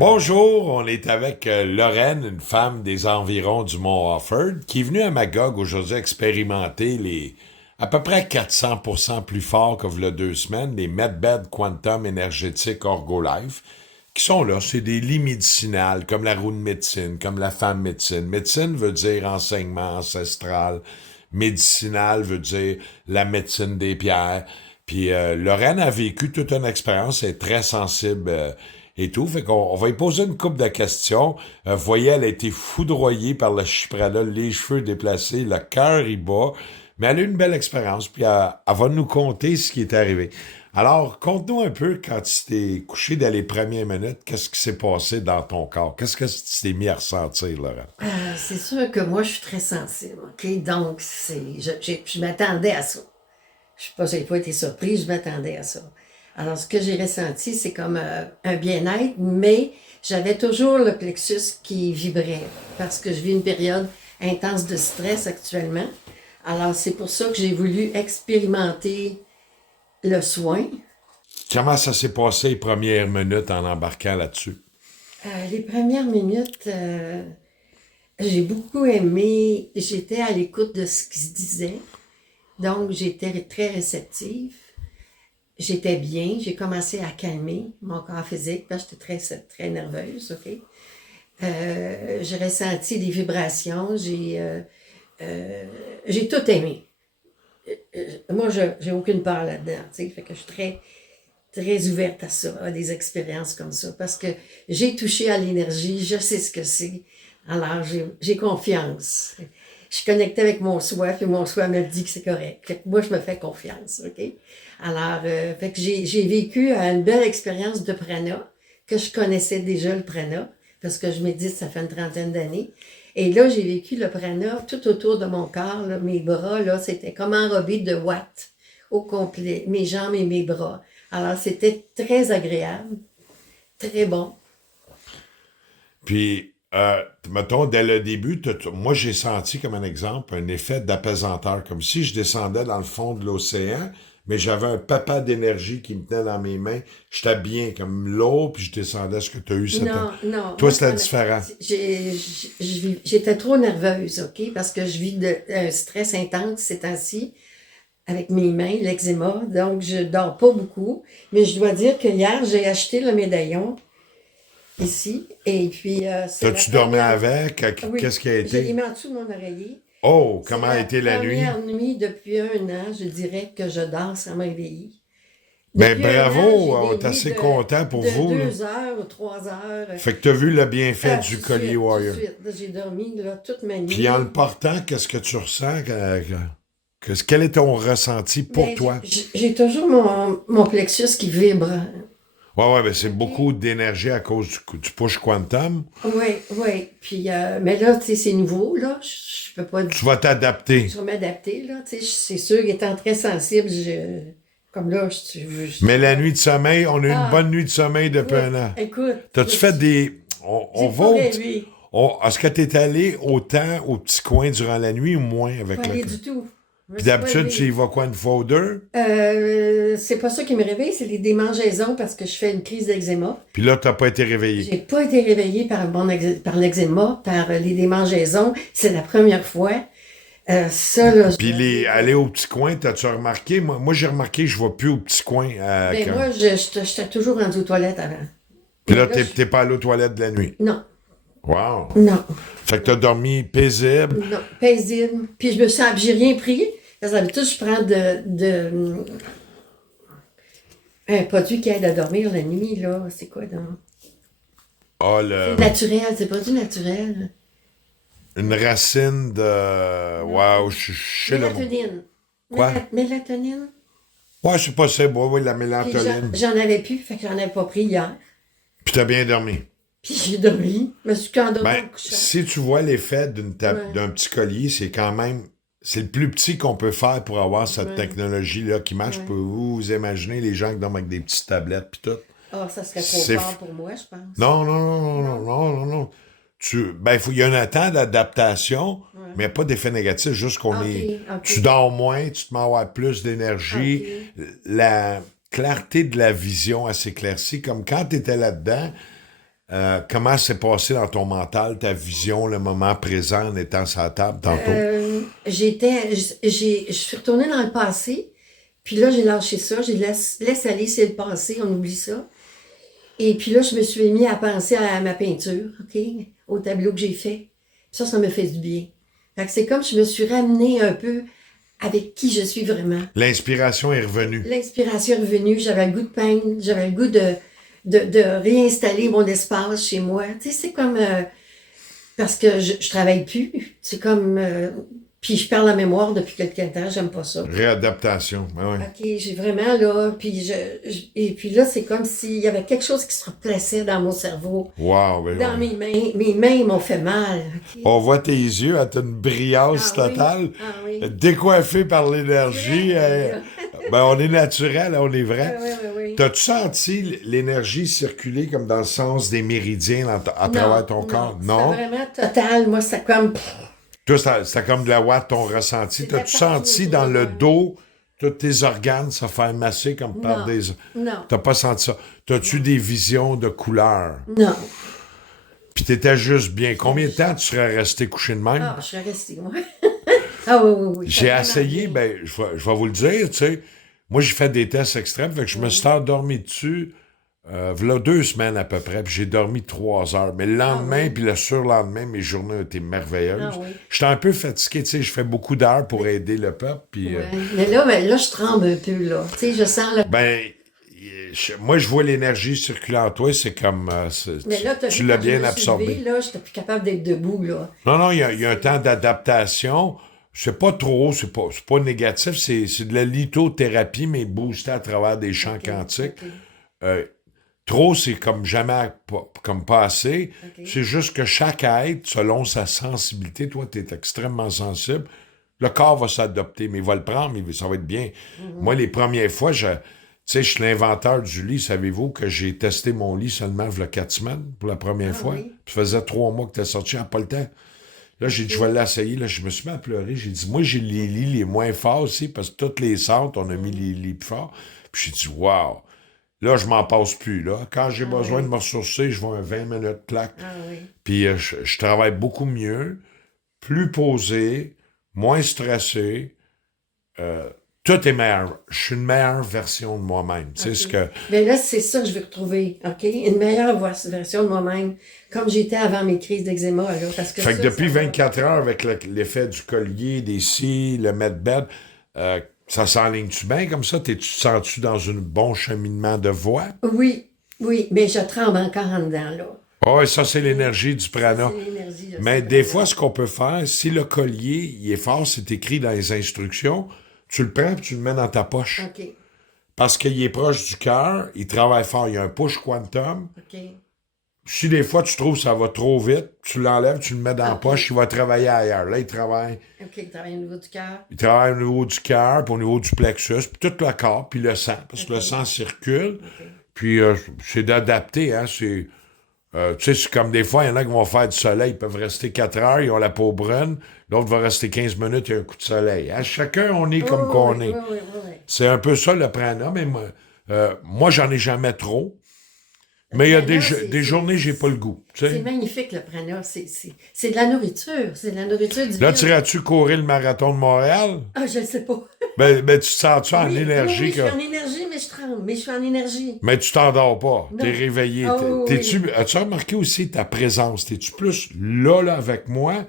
Bonjour, on est avec Lorraine, une femme des environs du Mont Offord, qui est venue à Magog aujourd'hui expérimenter les à peu près 400% plus forts que v'là 2 semaines, les MedBed Quantum énergétiques Orgolife, qui sont là, c'est des lits médicinales, comme la roue de médecine, comme la femme médecine. Médecine veut dire enseignement ancestral, médicinal veut dire la médecine des pierres. Puis Lorraine a vécu toute une expérience, elle est très sensible et tout. Fait qu'on on va lui poser une couple de questions. Vous voyez, elle a été foudroyée par le chypranol, les cheveux déplacés, le cœur y bat. Mais elle a eu une belle expérience, puis elle va nous conter ce qui est arrivé. Alors, conte-nous un peu quand tu t'es couché dans les premières minutes, qu'est-ce qui s'est passé dans ton corps? Qu'est-ce que tu t'es mis à ressentir, Laurent? C'est sûr que moi, je suis très sensible, OK? Donc, je m'attendais à ça. J'ai pas été surprise, je m'attendais à ça. Alors, ce que j'ai ressenti, c'est comme un bien-être, mais j'avais toujours le plexus qui vibrait parce que je vis une période intense de stress actuellement. Alors, c'est pour ça que j'ai voulu expérimenter le soin. Comment ça s'est passé les premières minutes en embarquant là-dessus? Les premières minutes, j'ai beaucoup aimé, j'étais à l'écoute de ce qui se disait. Donc, j'étais très réceptive. J'étais bien. J'ai commencé à calmer mon corps physique parce que j'étais très nerveuse, OK? J'ai ressenti des vibrations. J'ai tout aimé. Moi, j'ai aucune peur là-dedans, tu sais. Fait que je suis très ouverte à ça, à des expériences comme ça, parce que j'ai touché à l'énergie, je sais ce que c'est. Alors, j'ai confiance. Je suis connectée avec mon soi, puis mon soi me dit que c'est correct. Fait que moi, je me fais confiance, OK? Alors, fait que j'ai vécu une belle expérience de prana, que je connaissais déjà le prana, parce que je médite, ça fait une trentaine d'années. Et là, j'ai vécu le prana tout autour de mon corps, là, mes bras, là, c'était comme enrobé de watts au complet, mes jambes et mes bras. Alors, c'était très agréable, très bon. Puis, mettons, dès le début, moi, j'ai senti comme un exemple un effet d'apaisanteur, comme si je descendais dans le fond de l'océan, mais j'avais un papa d'énergie qui me tenait dans mes mains. J'étais bien comme l'eau, puis je descendais. Est-ce que tu as eu cette... Non, non, Toi, moi, c'était différent. j'étais trop nerveuse, OK? Parce que je vis un stress intense ces temps-ci avec mes mains, l'eczéma, donc je dors pas beaucoup. Mais je dois dire que hier, j'ai acheté le médaillon ici, et puis c'est la T'as-tu dormi première... avec? Oui, Qu'est-ce qui a je l'ai été? mis en dessous de mon oreiller. Oh, C'est comment a la été la nuit? première nuit depuis un an, je dirais que je dors sans me réveiller. Ben, Depuis un an, bravo, j'ai on des est nuits assez content pour de vous, là. 2 heures ou 3 heures. Fait que t'as vu le bienfait Tout du de collier suite, tout de Warrior. suite. Là, j'ai dormi là, toute ma Puis en le nuit. portant, qu'est-ce que tu ressens? Quel est ton ressenti pour Mais toi? j'ai toujours mon plexus qui vibre. Ouais, ouais, ben c'est beaucoup OK? d'énergie à cause du push quantum. Oui, oui. Puis, mais là, tu sais, c'est nouveau, là. Je peux pas... Tu vas t'adapter. Je vais m'adapter, là. Tu sais, c'est sûr, étant très sensible, comme là, Mais la nuit de sommeil, on a eu une Ah, bonne nuit de sommeil depuis oui, un an. écoute, T'as-tu fait des... On j'ai va pas au petit... rêvé. Est-ce que t'es allé autant au petit coin durant la nuit ou moins Pas avec le... aller du tout. Je me Puis suis pas d'habitude, tu y levée. vas quoi, une fois ou deux? C'est pas ça qui me réveille, c'est les démangeaisons parce que je fais une crise d'eczéma. Puis là, t'as pas été réveillé. J'ai pas été réveillée par l'eczéma, par les démangeaisons. C'est la première fois. Ça, là, je Puis dois dire. aller au petit coin, t'as-tu remarqué? Moi j'ai remarqué que je vais plus au petit coin. Ben moi, j'étais toujours rendue aux toilettes avant. Puis Mais là, là, t'es pas allé aux toilettes de la nuit. non, Wow. non, Fait que t'as dormi paisible. non, paisible. Puis je me sens, j'ai rien pris. Parce que d'habitude, je prends un produit qui aide à dormir la nuit, là. C'est quoi, donc? Ah, C'est naturel, c'est pas du naturel. une racine de... Non. Wow, je sais le mot. Mélatonine. Quoi? Mélatonine. Ouais, c'est possible. Ouais, ouais, la Puis mélantoline. j'en avais plus, fait que j'en avais pas pris hier. Puis t'as bien dormi. Puis j'ai dormi. Je me suis endormie Ben, en couchant. si tu vois l'effet Ouais, d'un petit collier, c'est quand même... C'est le plus petit qu'on peut faire pour avoir cette ouais, technologie-là qui marche. ouais. Vous imaginer les gens qui dorment avec des petites tablettes puis tout. Ah, ça serait trop C'est... fort pour moi, je pense. Non, non, non, non, non, Non? non, non, non. Il y a un temps d'adaptation, Ouais. mais pas d'effet négatif, juste qu'on OK, est. Tu OK, dors moins, tu te mets à avoir plus d'énergie. OK. La clarté de la vision elle s'éclaircit. Comme quand tu étais là-dedans, Comment s'est passé dans ton mental, ta vision, le moment présent en étant sur la table tantôt? Je suis retournée dans le passé, puis là, j'ai lâché ça, laisse aller, c'est le passé, on oublie ça. Et puis là, je me suis mis à penser à ma peinture, OK, au tableau que j'ai fait. Ça me fait du bien. Fait que c'est comme je me suis ramenée un peu avec qui je suis vraiment. L'inspiration est revenue. L'inspiration est revenue, j'avais le goût de peindre, j'avais le goût de réinstaller mon espace chez moi. Tu sais, c'est comme... parce que je travaille plus. C'est comme... puis je perds la mémoire depuis quelque temps, j'aime pas ça. Réadaptation, ouais. OK, j'ai vraiment là... Puis et puis là, c'est comme s'il y avait quelque chose qui se replaçait dans mon cerveau. Wow, ben Dans ouais. mes mains. Mes mains m'ont fait mal. OK? On voit tes yeux, t'as une brillance Ah oui, totale, ah oui. décoiffée par l'énergie. Ben, on est naturel, on est vrai. Oui, oui, oui. T'as-tu senti l'énergie circuler comme dans le sens des méridiens à travers ton corps? Non? C'était vraiment total. Moi, c'est comme... Toi, c'était comme de la ouate, ton ressenti. C'était T'as-tu partout senti autour dans de le moi. dos, tous tes organes se faire masser comme par Non, des... non, T'as pas senti ça? T'as-tu des visions de couleurs? non. Puis t'étais juste bien. Combien de temps tu serais resté couché de même? Ah, je serais restée, moi. Ah oui, oui, oui. J'ai C'était essayé, vraiment bien. ben, je vais vous le dire, tu sais. Moi, j'ai fait des tests extrêmes, fait que je me suis endormi dessus, v'là 2 semaines à peu près, puis j'ai dormi 3 heures. Mais le lendemain, oui? puis le surlendemain, mes journées ont été merveilleuses. Ah oui. J'étais un peu fatigué, tu sais, je fais beaucoup d'heures pour aider le peuple, puis, Ouais. Mais là, je tremble un peu, là. Tu sais, je sens le... ben, moi, je vois l'énergie circuler en toi, c'est comme, Mais là, tu vu, l'as quand je bien me suis absorbé. levée, là, j'étais plus capable d'être debout, là. Non, non, il y a un temps d'adaptation. C'est pas trop, c'est pas négatif, c'est de la lithothérapie, mais boostée à travers des champs OK, quantiques. OK, Trop, c'est comme jamais, comme pas assez. OK. C'est juste que chaque être, selon sa sensibilité, toi, tu es extrêmement sensible, le corps va s'adapter, mais il va le prendre, mais ça va être bien. Moi, les premières fois, tu sais, je suis l'inventeur du lit. Savez-vous que j'ai testé mon lit seulement il y a 4 semaines pour la première Ah fois? oui? Puis ça faisait 3 mois que t'es sorti, j'ai pas le temps. Là, j'ai dit, je vais l'essayer. Là, je me suis mis à pleurer. J'ai dit, moi, j'ai les lits les moins forts aussi, parce que toutes les centres, on a mis les lits plus forts. Puis j'ai dit, wow. Là, je m'en passe plus. Là. Quand j'ai besoin oui. de me ressourcer, je vais un 20 minutes, clac. Ah oui. Puis je travaille beaucoup mieux, plus posé, moins stressé. Tout est meilleur. Je suis une meilleure version de moi-même. Tu sais ce OK. que... Mais là, c'est ça que je veux retrouver, OK? Une meilleure version de moi-même, comme j'étais avant mes crises d'eczéma, là, parce que Fait que ça, depuis ça va. 24 heures, avec l'effet du collier, des scies, le medbed, ça s'enligne-tu bien comme ça? Tu sens-tu dans un bon cheminement de voix? Oui, oui, mais je tremble encore en dedans, là. Oui, ça, c'est l'énergie du prana. C'est l'énergie, là, Mais c'est des vraiment- fois, ce qu'on peut faire, si le collier il est fort, c'est écrit dans les instructions, tu le prends et tu le mets dans ta poche. OK, Parce qu'il est proche du cœur, il travaille fort, il y a un push quantum. OK, Si des fois tu trouves que ça va trop vite, tu l'enlèves, tu le mets dans la OK. poche, il va travailler ailleurs. Là, il travaille travaille au niveau du cœur. au niveau du cœur, puis au niveau du plexus, puis tout le corps, puis le sang, parce que le sang circule. Puis c'est d'adapter, hein, tu sais, c'est comme des fois, il y en a qui vont faire du soleil, ils peuvent rester 4 heures, ils ont la peau brune, l'autre va rester 15 minutes, il y a un coup de soleil. À chacun, on est comme qu'on oui, est. oui, oui, oui. C'est un peu ça le prana, mais moi j'en ai jamais trop. Mais il y a prana, des journées, j'ai pas le goût. Tu C'est sais. magnifique, le prana. C'est de la nourriture. C'est de la nourriture du Là, vide. tu irais-tu courir le marathon de Montréal? Ah, je ne sais pas. Ben, tu te sens-tu en Oui, énergie? oui, je suis en énergie, mais je tremble. Mais je suis en énergie. Mais tu t'endors pas. Non. T'es réveillé. Ah, oui, oui. As-tu remarqué aussi ta présence? T'es-tu plus là, avec moi,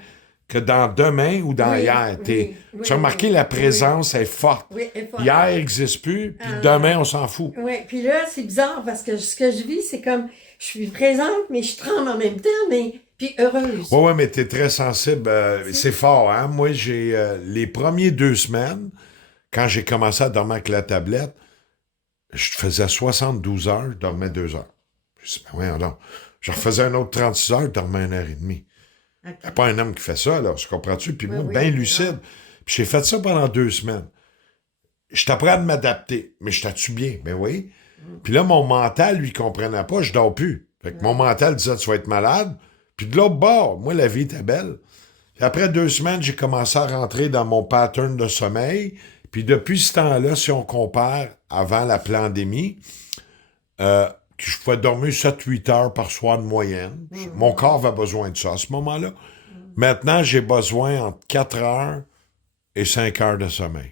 que dans demain ou dans Oui, hier? oui, oui, Tu as remarqué oui, la présence est forte. Oui, elle est forte. Hier n'existe plus, puis Ah. demain, on s'en fout. Oui, puis là, c'est bizarre parce que ce que je vis, c'est comme je suis présente, mais je tremble en même temps, mais puis heureuse. Oui, mais t'es très sensible. C'est fort, hein? Moi, j'ai les premiers 2 semaines, quand j'ai commencé à dormir avec la tablette, je faisais 72 heures, je dormais 2 heures. Je dis, ben voyons donc. Je refaisais un autre 36 heures, je dormais 1 heure et demie. OK. Il n'y a pas un homme qui fait ça, là, tu comprends-tu? Puis Oui, moi, oui. bien lucide. Puis j'ai fait ça pendant 2 semaines. Je t'apprends à m'adapter. Mais je t'ai-tu bien? Ben oui. Puis là, mon mental, lui, comprenait pas, je dors plus. Fait que mon mental disait, tu vas être malade. Puis de l'autre bord, moi, la vie était belle. Puis après 2 semaines, j'ai commencé à rentrer dans mon pattern de sommeil. Puis depuis ce temps-là, si on compare avant la pandémie, que je pouvais dormir 7-8 heures par soir de moyenne. Mon corps avait besoin de ça à ce moment-là. Maintenant, j'ai besoin entre 4 heures et 5 heures de sommeil.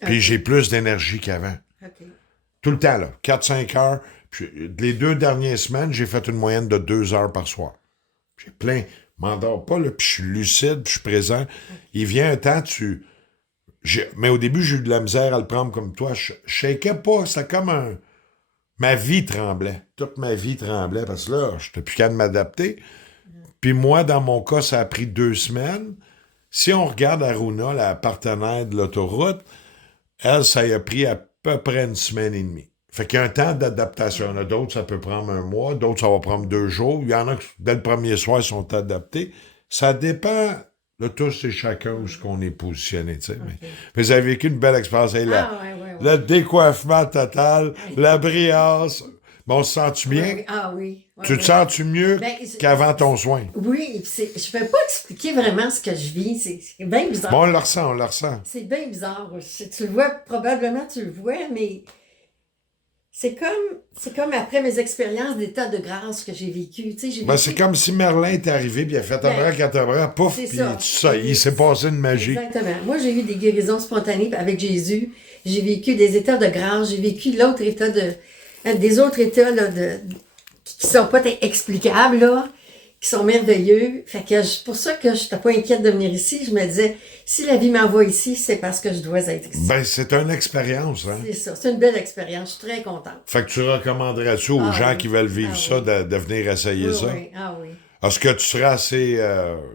Puis j'ai plus d'énergie qu'avant. OK. Tout le temps, là. 4-5 heures. Puis, les 2 dernières semaines, j'ai fait une moyenne de 2 heures par soir. J'ai plein. Je m'endors pas, là, puis je suis lucide, puis je suis présent. Il vient un temps, mais au début, j'ai eu de la misère à le prendre comme toi. Je shakeais pas. C'était comme un... Ma vie tremblait. Toute ma vie tremblait, parce que là, je n'étais plus capable de m'adapter. Puis moi, dans mon cas, ça a pris 2 semaines. Si on regarde Aruna, la partenaire de l'autoroute, elle, ça y a pris à peu près 1 semaine et demie. Fait qu'il y a un temps d'adaptation. Il y en a d'autres, ça peut prendre 1 mois. D'autres, ça va prendre 2 jours. Il y en a qui, dès le premier soir, ils sont adaptés. Ça dépend de tous et chacun où est-ce qu'on est positionné. Tu sais. Mais vous avez vécu une belle expérience. Hey, le décoiffement total, la brillance. Bon, on se sent-tu bien? Ah oui. Tu te sens-tu mieux qu'avant ton soin? Oui, je ne peux pas expliquer vraiment ce que je vis. C'est bien bizarre. Bon, on le ressent. C'est bien bizarre. Tu le vois, probablement tu le vois, mais c'est comme après mes expériences d'état de grâce que j'ai vécu. Tu sais, c'est comme si Merlin est arrivé, puis il a fait un bras, 4 bras, pouf, puis tout ça, il s'est passé une magie. Exactement. Moi, j'ai eu des guérisons spontanées avec Jésus. J'ai vécu des états de grâce. J'ai vécu l'autre état des autres états là, qui sont pas explicables, là, qui sont merveilleux. Fait que c'est pour ça que je n'étais pas inquiète de venir ici. Je me disais, si la vie m'envoie ici, c'est parce que je dois être ici. C'est une expérience, hein? C'est ça, c'est une belle expérience. Je suis très contente. Fait que tu recommanderais-tu aux gens qui veulent vivre ça, de venir essayer ça? Oui, oui. Est-ce que tu seras assez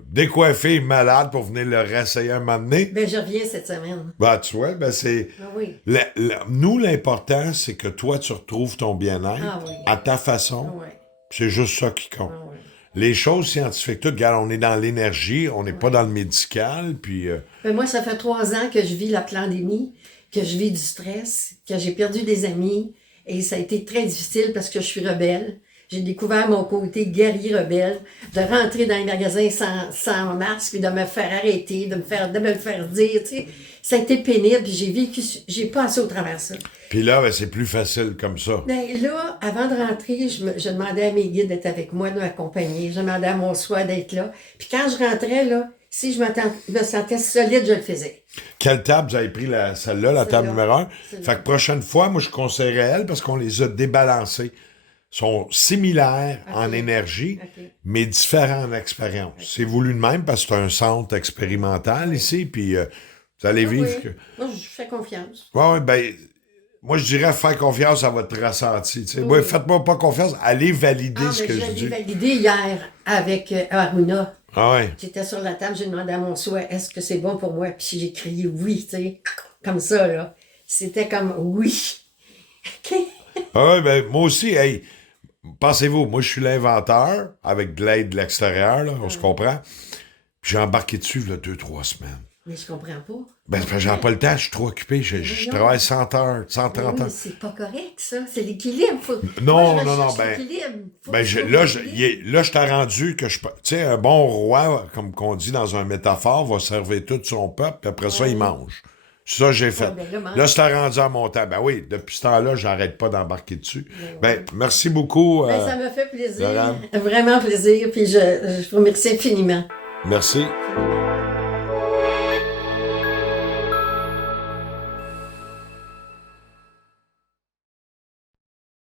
décoiffé et malade pour venir le réessayer un moment donné? Je reviens cette semaine. Tu vois, c'est... oui. Nous, l'important, c'est que toi, tu retrouves ton bien-être à ta façon. C'est juste ça qui compte. Les choses scientifiques, tout, regarde, on est dans l'énergie, on n'est pas dans le médical, puis... moi, ça fait 3 ans que je vis la pandémie, que je vis du stress, que j'ai perdu des amis, et ça a été très difficile parce que je suis rebelle. J'ai découvert mon côté guerrier rebelle, de rentrer dans les magasins sans masque, puis de me faire arrêter, de me faire dire, tu sais. Ça a été pénible, puis j'ai passé au travers ça. Puis là, c'est plus facile comme ça. Là, avant de rentrer, je demandais à mes guides d'être avec moi, de m'accompagner. Je demandais à mon soi d'être là. Puis quand je rentrais, là, si je me sentais solide, je le faisais. Quelle table vous avez pris celle-là, la table numéro 1? Fait que prochaine fois, moi, je conseillerais elle parce qu'on les a débalancés. Sont similaires en énergie, mais différents en expérience. C'est voulu de même parce que c'est un centre expérimental ici, puis vous allez vivre... Moi, je fais confiance. Moi, je dirais faire confiance à votre ressenti. Moi, faites-moi pas confiance, allez valider ce que je dis. J'ai validé hier avec Aruna. Ah ouais. J'étais sur la table, j'ai demandé à mon souhait, est-ce que c'est bon pour moi? Puis j'ai crié oui, tu sais, comme ça, là. C'était comme oui. OK? Ah ouais, moi aussi, hey... Pensez-vous, moi, je suis l'inventeur, avec de l'aide de l'extérieur, là, on se comprend. Puis j'ai embarqué dessus, là, 2-3 semaines. Mais je comprends pas. J'ai pas le temps, je suis trop occupé. Je travaille 100 heures, 130 heures. C'est pas correct, ça. C'est l'équilibre. Non. Là, je t'ai rendu que tu sais, un bon roi, comme qu'on dit dans un métaphore, va servir tout son peuple, puis après ça, il mange. Ça, j'ai fait. Là, je t'ai rendu à mon temps. Oui, depuis ce temps-là, j'arrête pas d'embarquer dessus. Merci beaucoup. Ça me fait plaisir. Laurent. Vraiment plaisir. Puis je vous remercie infiniment. Merci.